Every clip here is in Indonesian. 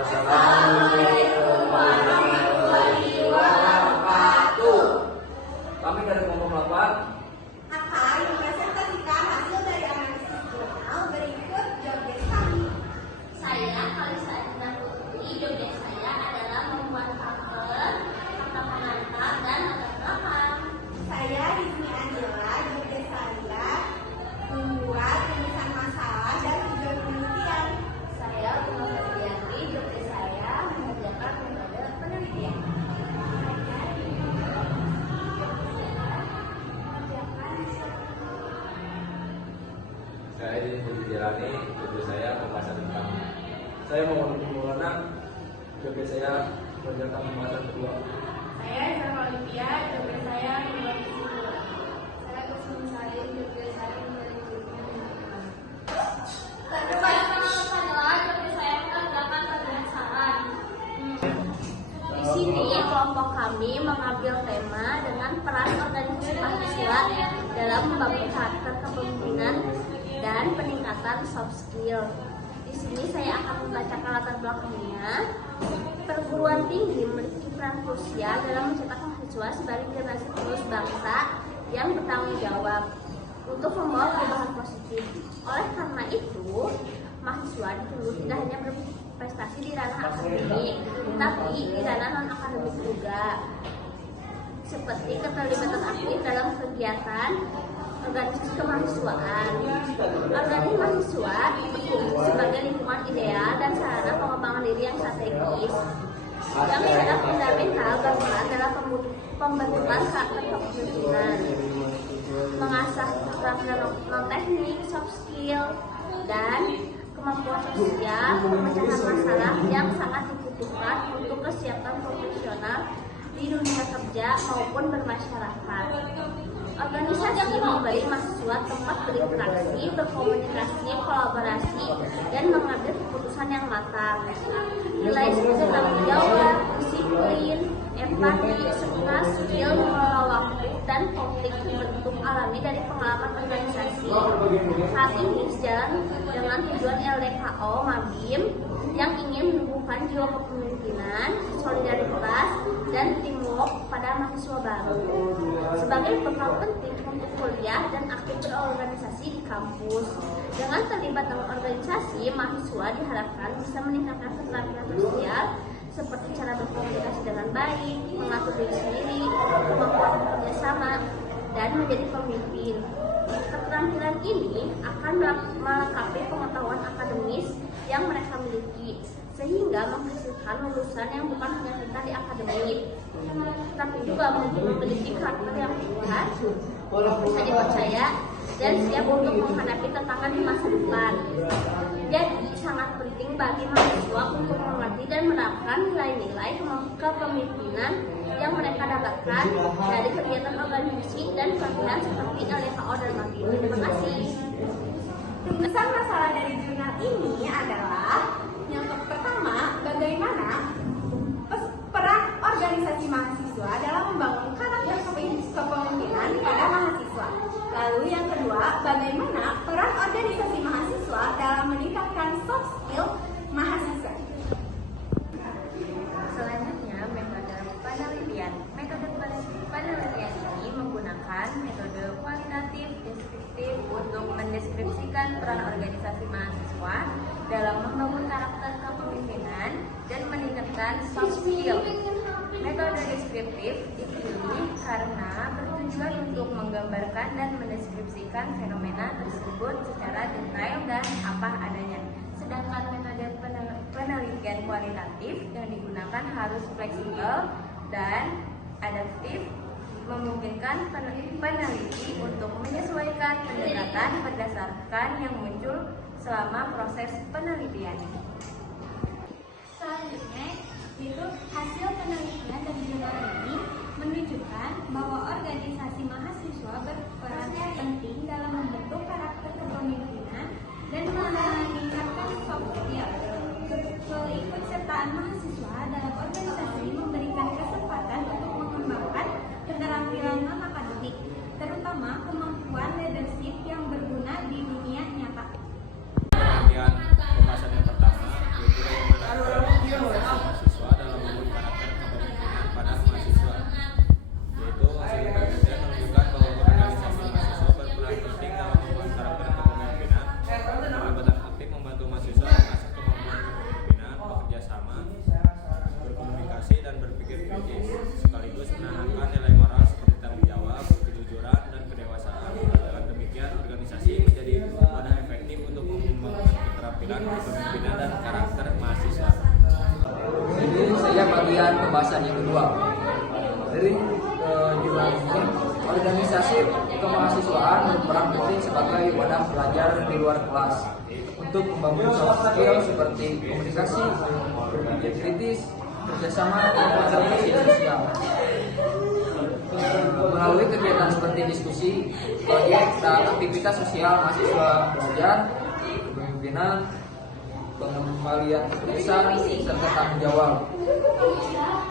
Assalamualaikum warahmatullahi wabarakatuh. Kami dari kelompok 8 akan mempresentasikan hasil dari analisis jurnal berikut job desk kami. Saya Kalisa Adina Putri. Job desk saya adalah membuat cover, kata pengantar, dan latar belakang. Saya Rizmi Angela. Job desk saya membuat tulisan masalah dan tujuan penelitian. Saya Uma Febrianti. Job desk saya mengerjakan metode penelitian. Saya ini Budi Jalani, job saya pembahasan tentang. Saya mau mengulang job saya mengerjakan pembahasan kedua. Saya Zara Olimpia. Job desk saya membuat kesimpulan. Saya Kusum Salim. Job desk saya membuat kesimpulan. Saya penelitian adalah job desk saya mengerjakan pembahasan. Di sini kelompok kami mengambil tema dengan peran organisasi mahasiswa dalam membangun karakter kepemimpinan dan peningkatan soft skill. Di sini saya akan membacakan latar belakangnya. Perguruan tinggi memiliki peran krusial dalam mencetak mahasiswa sebagai generasi penerus bangsa yang bertanggung jawab untuk membawa perubahan positif. Oleh karena itu, mahasiswa dituntut tidak hanya berprestasi di ranah akademik, tapi di ranah non-akademik juga, seperti keterlibatan aktif dalam kegiatan organisasi kemahasiswaan. Organisasi mahasiswa berfungsi sebagai lingkungan ideal dan sarana pengembangan diri yang strategis yang secara fundamental berperan dalam pembentukan karakter kepemimpinan, mengasah keterampilan non-teknik, soft skill, dan kemampuan sosial, pemecahan masalah yang sangat dibutuhkan untuk kesiapan profesional di dunia kerja maupun bermasyarakat. Organisasi memberi mahasiswa tempat berinteraksi, berkomunikasi, kolaborasi, dan mengambil keputusan yang matang. Nilai seperti tanggung jawab, disiplin, empati, serta skill mengelola waktu dan konflik terbentuk alami dari pengalaman organisasi. Hal ini sejalan dengan tujuan LDKO Mabim yang ingin menumbuhkan jiwa kepemimpinan, solidaritas, dan teamwork pada mahasiswa baru sebagai bekal penting untuk kuliah dan aktif berorganisasi di kampus. Dengan terlibat dalam organisasi, mahasiswa diharapkan bisa meningkatkan keterampilan sosial seperti cara berkomunikasi dengan baik, mengatur diri sendiri, kemampuan bekerjasama, dan menjadi pemimpin. Keterampilan ini akan melengkapi pengetahuan akademis yang mereka miliki, sehingga menghasilkan lulusan yang bukan hanya pintar di akademik, tapi juga memiliki karakter yang kuat, bisa dipercaya, dan siap untuk menghadapi tantangan di masa depan. Jadi sangat penting bagi mahasiswa untuk mengerti dan menerapkan nilai-nilai kepemimpinan yang mereka dapatkan dari kegiatan organisasi dan pelatihan seperti LDKO dan Mabim. Terima kasih. Rumusan masalah dari jurnal ini adalah yang pertama, bagaimana peran organisasi mahasiswa dalam membangun karakter kepemimpinan pada mahasiswa. Lalu yang kedua, bagaimana peran organisasi mahasiswa dalam meningkatkan soft skill mahasiswa. Selanjutnya, metode penelitian. Metode penelitian ini menggunakan metode kualitatif deskriptif untuk mendeskripsikan peran organisasi mahasiswa dalam membangun karakter kepemimpinan dan meningkatkan soft skill. Metode deskriptif dipilih karena bertujuan untuk menggambarkan dan mendeskripsikan fenomena tersebut secara detail dan apa adanya. Sedangkan metode penelitian kualitatif yang digunakan harus fleksibel dan adaptif, memungkinkan peneliti untuk menyesuaikan pendekatan berdasarkan yang muncul selama proses penelitian. Selanjutnya, itu hasil penelitian dari jurnal ini menunjukkan bahwa organisasi mahasiswa berperan penting dalam membentuk karakter kepemimpinan dan meningkatkan soft skill. Keikutsertaan mahasiswa dalam organisasi memberikan kesempatan untuk mengembangkan keterampilan non-akademik, terutama kemampuan leadership yang berguna di dunia nyata. Pembahasan yang pertama, yaitu bagaimana bagian pembahasan yang kedua. Dari jurnal ini, organisasi kemahasiswaan berperan penting sebagai wadah belajar di luar kelas untuk membangun soft skill seperti komunikasi, berpikir kritis, kerjasama, dan adaptasi sosial. Melalui kegiatan seperti diskusi, proyek, dan aktivitas sosial mahasiswa belajar, kepemimpinan, pengembalian keputusan, serta tanggung jawab.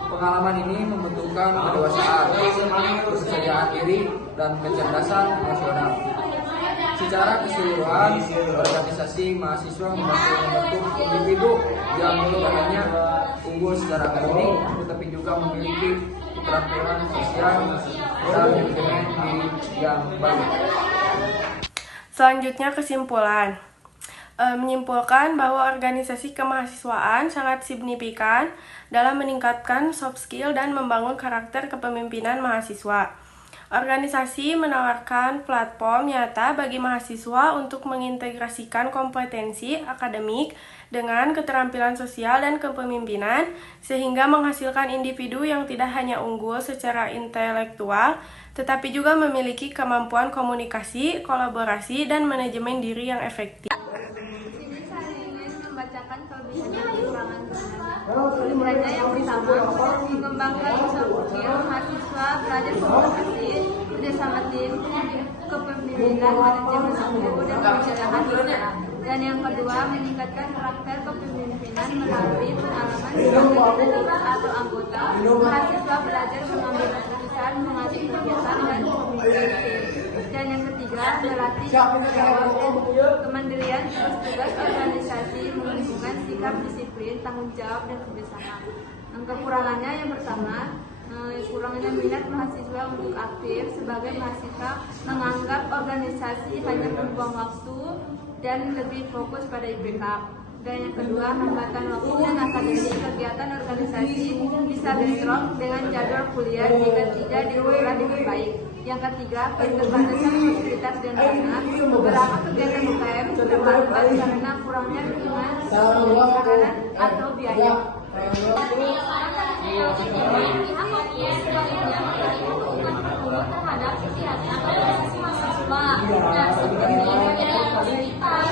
Pengalaman ini membentukkan kedewasaan, kepercayaan diri, dan kecerdasan emosional. Secara keseluruhan, organisasi mahasiswa membentuk individu yang bukan hanya unggul secara akademik, tetapi juga memiliki keterampilan sosial dan manajemen diri yang baik. Selanjutnya kesimpulan. Menyimpulkan bahwa organisasi kemahasiswaan sangat signifikan dalam meningkatkan soft skill dan membangun karakter kepemimpinan mahasiswa. Organisasi menawarkan platform nyata bagi mahasiswa untuk mengintegrasikan kompetensi akademik dengan keterampilan sosial dan kepemimpinan, sehingga menghasilkan individu yang tidak hanya unggul secara intelektual, tetapi juga memiliki kemampuan komunikasi, kolaborasi, dan manajemen diri yang efektif. Sini saya ingin membacakan kelebihan dan kekurangan kelebihannya. Yang pertama, mengembangkan soft skill mahasiswa belajar komunikasi, kerjasama tim, kepemimpinan, manajemen waktu, dan pencerahan pikiran. Dan yang kedua, meningkatkan karakter kepemimpinan melalui pengalaman sebagai pengurus atau anggota. Mahasiswa belajar mengambil keputusan, mengatur kegiatan, dan komunikasi. Dan yang ketiga, melatih kemandirian, tugas organisasi, menunjukkan sikap disiplin, tanggung jawab, dan kerjasama. Kekurangannya yang pertama, kurangnya minat mahasiswa untuk aktif. Sebagai mahasiswa menganggap organisasi hanya membuang waktu dan lebih fokus pada IPK. Dan yang kedua, hambatan waktu dan akademik. Kegiatan organisasi bisa bentrok dengan jadwal kuliah jika tidak diolah dengan baik. Yang ketiga, keterbatasan fasilitas dan dana. Beberapa kegiatan UKM terhambat karena kurangnya dukungan sarana atau biaya. Terhadap kegiatan organisasi mahasiswa. Nah, seperti fasilitas,